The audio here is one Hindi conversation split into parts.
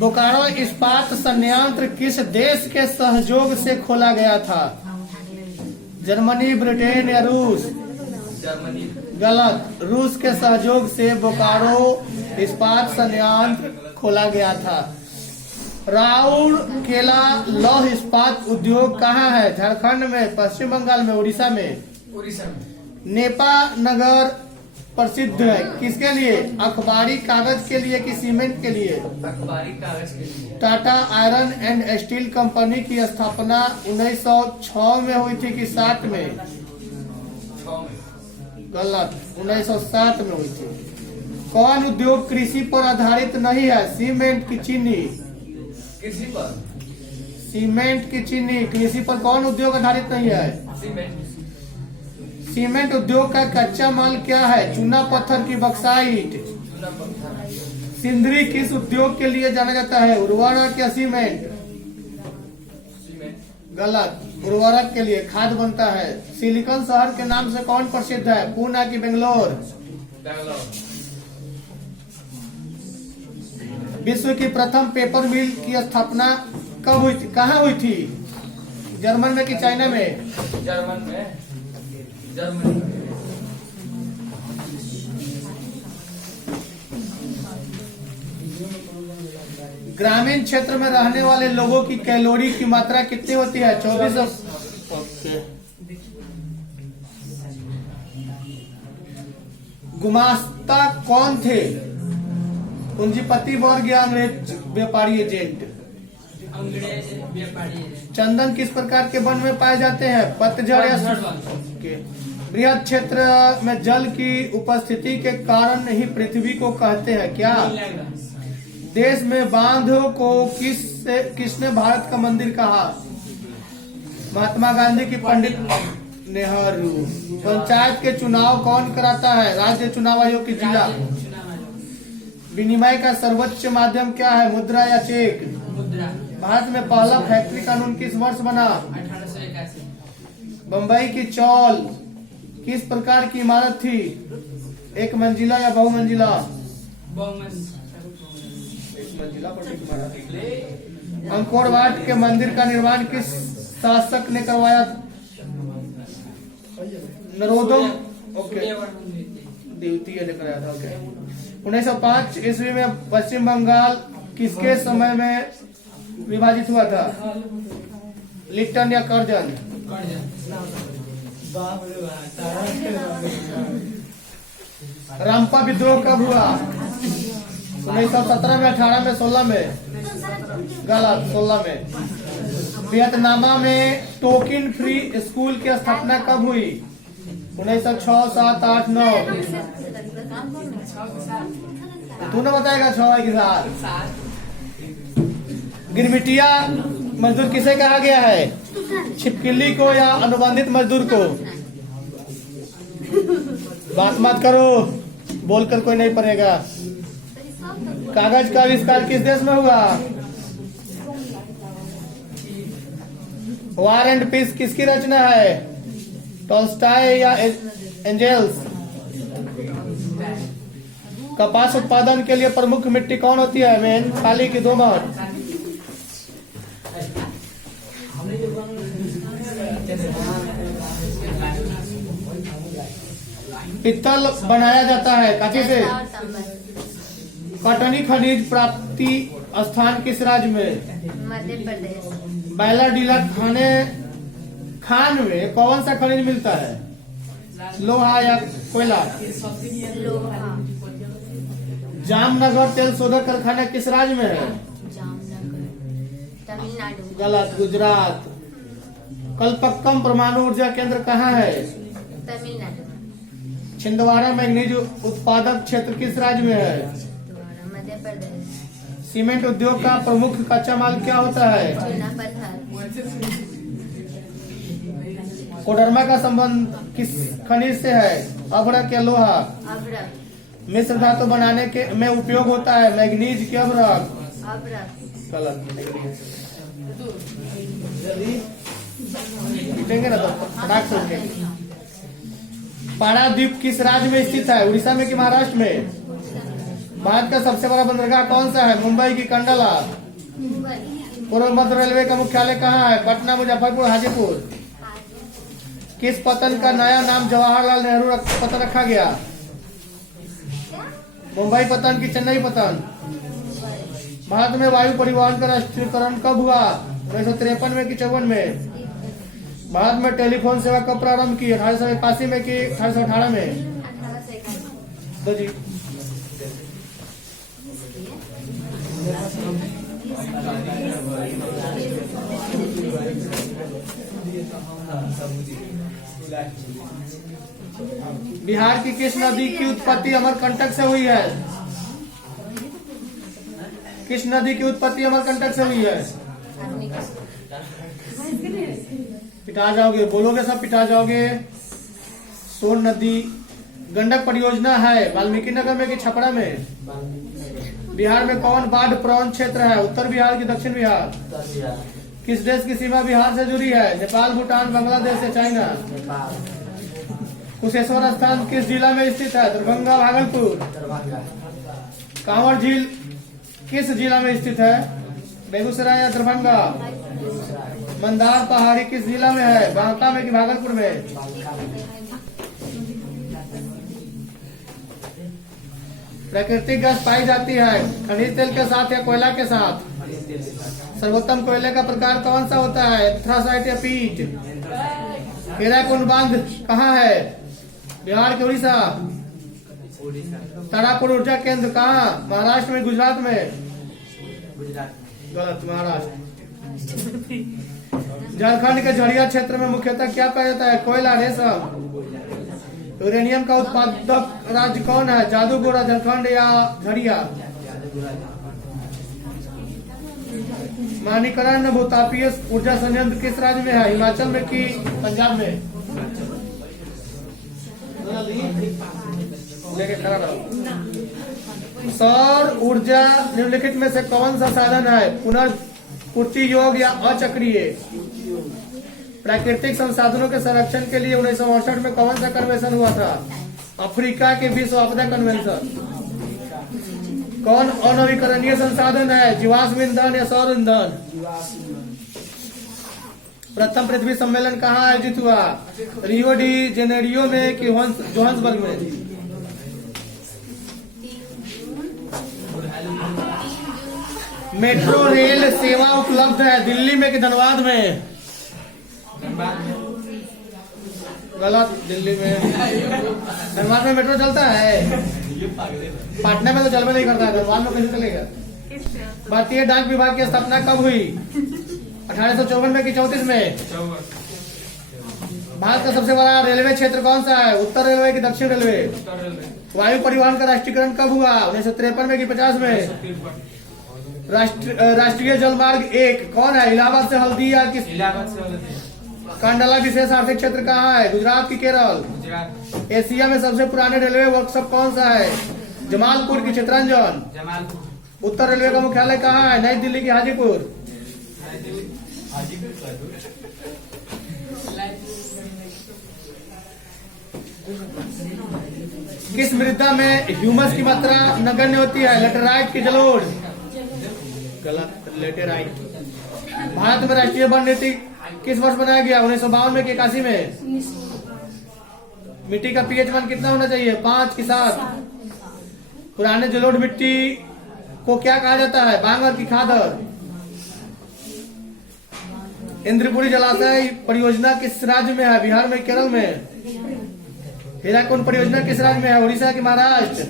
बोकारो इस्पात संयंत्र किस देश के सहयोग से खोला गया था? जर्मनी, ब्रिटेन या रूस? जर्मनी। गलत। रूस के सहयोग से बोकारो इस्पात संयंत्र खोला गया था। राउरकेला लौह इस्पात उद्योग कहाँ है? झारखंड में, पश्चिम बंगाल में, उड़ीसा में? उड़ीसा में। नेपा नगर प्रसिद्ध है किसके लिए? अखबारी कागज के लिए कि सीमेंट के लिए? अखबारी कागज के लिए। Tata iron and steel company की स्थापना 1906 में हुई थी कि 7 में? 6 में। गलत। 1907 में हुई थी। कौन उद्योग कृषि पर आधारित नहीं है? सीमेंट की चीनी? कृषि पर। सीमेंट की चीनी। कृषि पर कौन उद्योग आधारित नहीं है? सीमेंट। सीमेंट उद्योग का कच्चा माल क्या है? चूना पत्थर की बक्साइट? चूना पत्थर। सिंदरी किस उद्योग के लिए जाना जाता है? उर्वरक या सीमेंट? सीमेंट। गलत। उर्वरक के लिए, खाद बनता है। सिलिकॉन शहर के नाम से कौन प्रसिद्ध है? पुणे की बेंगलोर? बेंगलोर। विश्व की प्रथम पेपर मिल की स्थापना कब हुई थी? कहाँ हुई थी? जर्मन में कि चाइना में? जर्मन में। जर्मनी। ग्रामीण क्षेत्र में रहने वाले लोगों की कैलोरी की मात्रा कितनी होती है? 24। गुमास्ता कौन थे? पूंजीपति वर्ग या अंग्रेज व्यापारी एजेंट? अंग्रेज व्यापारी। चंदन किस प्रकार के वन में पाए जाते हैं? पतझड़ या के? बृहद क्षेत्र में जल की उपस्थिति के कारण ही पृथ्वी को कहते हैं क्या? देश में बांध को किसने भारत का मंदिर कहा? महात्मा गांधी की पंडित नेहरू? पंचायत के चुनाव कौन कराता है? राज्य चुनाव आयोग की? जिला? विनिमय का सर्वोच्च माध्यम क्या है? मुद्रा या चेक? मुद्रा। भारत में पहला फैक्ट्री कानून किस वर्ष बना? 1881। बम्बई की चौल किस प्रकार की इमारत थी? एक मंजिला या बहुमंजिला? अंकोर वाट के मंदिर का निर्माण किस शासक ने करवाया? नरोदम द्वितीय ने कराया था। ओके। 1905 ईस्वी में पश्चिम बंगाल किसके समय में विभाजित हुआ था? लिप्टन या कर्जन? रामपा विद्रोह कब हुआ? 1917 में, 18 में, 16 में? गलत। 16 में। वियतनामा में टोकिन फ्री स्कूल की स्थापना कब हुई? 1906, 7, 8, 9? तूने बताएगा 6 के साथ। गिरमिटिया मजदूर किसे कहा गया है? छिपकली को या अनुबंधित मजदूर को? बात मत करो, बोलकर कोई नहीं पड़ेगा। कागज का आविष्कार किस देश में हुआ? वार एंड पीस किसकी रचना है? टॉल्स्टॉय या एंजेल्स? कपास उत्पादन के लिए प्रमुख मिट्टी कौन होती है? मेन, काली की दोमट? पित्तल बनाया जाता है काफी से? कटनी खनिज प्राप्ति स्थान किस राज्य में? मध्य प्रदेश। बैलाडीला खान में कौन सा खनिज मिलता है? लोहा या कोयला? लोहा। जामनगर तेल शोधक कारखाना किस राज्य में है? जामनगर, तमिलनाडु। गलत। गुजरात। कलपक्कम परमाणु ऊर्जा केंद्र कहाँ है? तमिलनाडु। छिंदवाड़ा मैग्नीज उत्पादक क्षेत्र किस राज्य में है? मध्य प्रदेश। सीमेंट उद्योग का प्रमुख कच्चा माल क्या होता है? चूना पत्थर। कोडरमा का संबंध किस खनिज से है? अभ्रक या लोहा? अभ्रक। मिश्र धातु बनाने के में उपयोग होता है मैग्नीज की अभ्रक? अभ्रक। गलत। जल्दी पीटेंगे ना तो फटाक से उठेंगे। पारादीप किस राज्य में स्थित है? उड़ीसा में कि महाराष्ट्र में? भारत का सबसे बड़ा बंदरगाह कौन सा है? मुंबई की कंडला? मुंबई। पूर्व मध्य रेलवे का मुख्यालय कहाँ है? पटना, मुजफ्फरपुर, हाजीपुर? किस पतन का नया नाम जवाहरलाल नेहरू पतन रखा गया? मुंबई पतन की चेन्नई पतन? भारत में वायु परिवहन का राष्ट्रीयकरण कब हुआ? 1953 में कि 54 में? भारत में टेलीफोन सेवा कब प्रारंभ की? 1881 में कि 1818 में? 1881। दो जी। बिहार की किस नदी की उत्पत्ति अमरकंटक से हुई है? किस नदी की उत्पत्ति अमरकंटक से हुई है? पिटा जाओगे, बोलोगे सब पिटा जाओगे। सोन नदी। गंडक परियोजना है वाल्मीकि नगर में कि छपरा में? बिहार में कौन बाढ़ प्रवण क्षेत्र है? उत्तर बिहार की दक्षिण बिहार? किस देश की सीमा बिहार से जुड़ी है? नेपाल, भूटान, बांग्लादेश या चाइना? कुशेश्वर स्थान किस जिला में स्थित है? दरभंगा, भागलपुर? कांवर झील किस जिला में स्थित है? बेगूसराय या दरभंगा? मंदार पहाड़ी किस जिला में है? बांका में कि भागलपुर में? प्राकृतिक गैस पाई जाती है खनिज तेल के साथ या कोयला के साथ? सर्वोत्तम कोयले का प्रकार कौन सा होता है? एंथ्रासाइट या पीट? हीराकुंड बांध कहाँ है? बिहार के? उड़ीसा? तारापुर ऊर्जा केंद्र कहाँ? महाराष्ट्र में, गुजरात में? गलत, महाराष्ट्र। झारखंड के झरिया क्षेत्र में मुख्यतः क्या पाया जाता है? कोयला, रेशम? यूरेनियम का उत्पादक राज्य कौन है? जादूगोड़ा, झारखंड या झरिया? माणिकरण भूतापीय ऊर्जा संयंत्र किस राज्य में है? हिमाचल में कि पंजाब में? लेके खड़ा रहो। सौर ऊर्जा निम्नलिखित में से कौन सा साधन है? पुनर्पूर्ति योग्य या अचक्रीय? प्राकृतिक संसाधनों के संरक्षण के लिए 1968 में कौन सा कन्वेंशन हुआ था? अफ्रीका के विश्व आपदा कन्वेंशन? कौन अनवीकरणीय संसाधन है? जीवाश्म ईंधन या सौर ईंधन? प्रथम पृथ्वी सम्मेलन कहाँ आयोजित हुआ? रियो डी जेनेरियो में कि जोहान्सबर्ग में? मेट्रो रेल सेवा उपलब्ध है दिल्ली में कि धनबाद में? गलत, दिल्ली में। धनबाद में मेट्रो चलता है? पटना में तो चलवे नहीं करता है, धनबाद में कैसे चलेगा? भारतीय डाक विभाग की स्थापना कब हुई? 1854 में कि 34 में? भारत का सबसे बड़ा रेलवे क्षेत्र कौन सा है? उत्तर रेलवे की दक्षिण रेलवे? वायु परिवहन का राष्ट्रीयकरण कब हुआ? 1953 में कि 50 में? राष्ट्रीय जलमार्ग 1 कौन है? इलाहाबाद से हल्दिया किस? इलाहाबाद से हल्दिया। कांडला विशेष आर्थिक क्षेत्र कहाँ है? गुजरात की केरल? गुजरात। एशिया में सबसे पुराने रेलवे वर्कशॉप कौन सा है? जमालपुर की चितरंजन? जमालपुर। उत्तर रेलवे का मुख्यालय कहाँ है? नई दिल्ली की हाजीपुर? किस मृदा में ह्यूमस की मात्रा नगण्य होती है? लेटेराइट की जलोढ़? गलत, लेटेराइट। भारत में राष्ट्रीय वन नीति किस वर्ष बनाया गया? 1952 में कि 81 में? मिट्टी का पीएच मान कितना होना चाहिए? 5 की 7? पुराने जलोढ़ मिट्टी को क्या कहा जाता है? बांगर की खादर? इंद्रपुरी जलाशय परियोजना किस राज्य में है? बिहार में, केरल में? हीराकुंड परियोजना किस राज्य में है? उड़ीसा की महाराष्ट्र?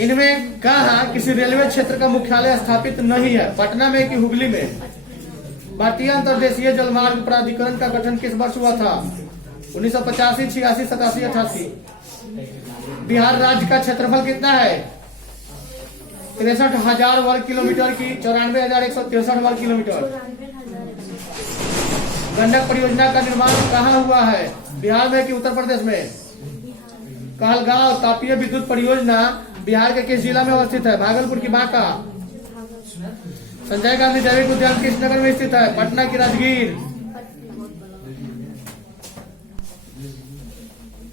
इनमें कहा किसी रेलवे क्षेत्र का मुख्यालय स्थापित नहीं है? पटना में कि हुगली में? भारतीय अंतर्देशीय जलमार्ग प्राधिकरण का गठन किस वर्ष हुआ था? 1985, 86, 87, 88? बिहार राज्य का क्षेत्रफल कितना है? 63,000 वर्ग किलोमीटर की 94,163 वर्ग किलोमीटर। गंडक परियोजना का निर्माण कहाँ हुआ है? बिहार में कि उत्तर प्रदेश में? कहलगांव तापीय विद्युत परियोजना बिहार के किस जिला में अवस्थित है? भागलपुर की बांका? संजय गांधी जैविक उद्यान किस नगर में स्थित है? पटना की राजगीर।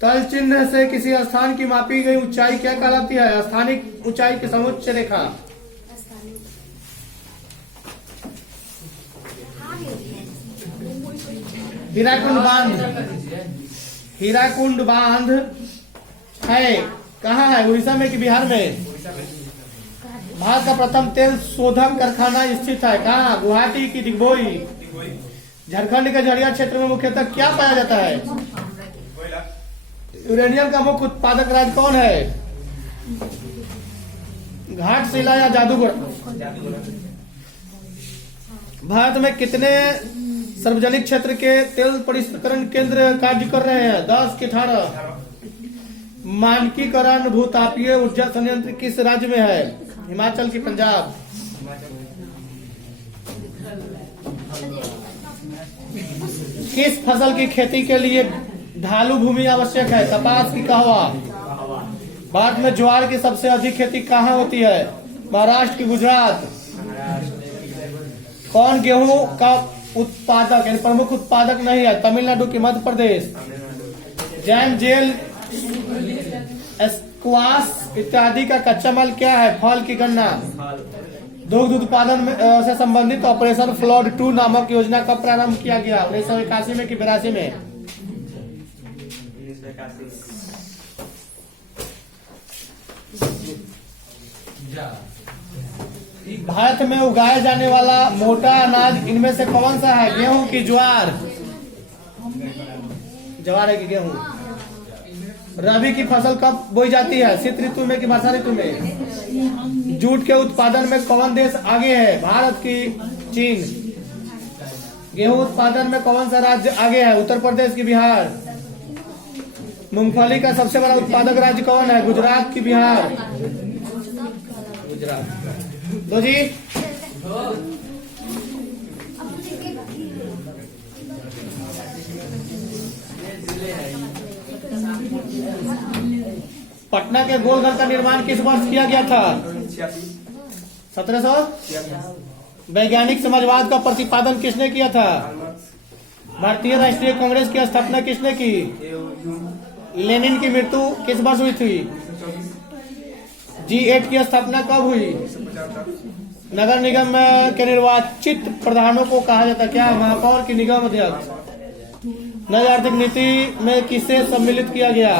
तल चिन्ह से किसी स्थान की मापी गई ऊंचाई क्या कहलाती है? स्थानिक ऊंचाई की समोच्च रेखा। हीराकुंड बांध। हीराकुंड बांध है कहाँ है? उड़ीसा में कि बिहार में? भारत का प्रथम तेल शोधक कारखाना स्थित है कहाँ? गुवाहाटी की दिग्बोई। झारखंड के झरिया क्षेत्र में मुख्यतः क्या पाया जाता है? यूरेनियम का मुख्य उत्पादक राज्य कौन है? घाटशिला या जादूगर? भारत में कितने सार्वजनिक क्षेत्र के तेल परिष्करण केंद्र कार्य कर रहे हैं? 10 के 18। मानकीकरण भूतापीय ऊर्जा संयंत्र किस राज्य में है? हिमाचल की पंजाब। किस फसल की खेती के लिए ढालू भूमि आवश्यक है? कपास की कहवा। भारत में ज्वार की सबसे अधिक खेती कहाँ होती है? महाराष्ट्र की गुजरात। कौन गेहूं का उत्पादक यानी प्रमुख उत्पादक नहीं है? तमिलनाडु की Madhya Pradesh. Jam, jail, squash इत्यादि का कच्चा माल क्या है? फल की गन्ना। दुग्ध उत्पादन से संबंधित ऑपरेशन फ्लड 2 नामक योजना कब प्रारंभ किया गया? 1981 में कि 82 में? भारत में उगाया जाने वाला मोटा अनाज इनमें से कौन सा है? गेहूं की ज्वार? ज्वार है कि गेहूं? रबी की फसल कब बोई जाती है? शीत ऋतु में कि वर्षा ऋतु में? जूट के उत्पादन में कौन देश आगे है? भारत की चीन। गेहूं उत्पादन में कौन सा राज्य आगे है? उत्तर प्रदेश की बिहार। मूंगफली का सबसे बड़ा उत्पादक राज्य कौन है? गुजरात की बिहार? गुजरात। दो जी। पटना के गोलघर का निर्माण किस वर्ष किया गया था? 1700। वैज्ञानिक समाजवाद का प्रतिपादन किसने किया था? भारतीय राष्ट्रीय कांग्रेस की स्थापना किसने की? लेनिन की मृत्यु किस वर्ष हुई थी? G8 की स्थापना कब हुई? नगर निगम के निर्वाचित प्रधानों को कहा जाता है क्या? महापौर की निगम अध्यक्ष। नई आर्थिक नीति में किसे सम्मिलित किया गया?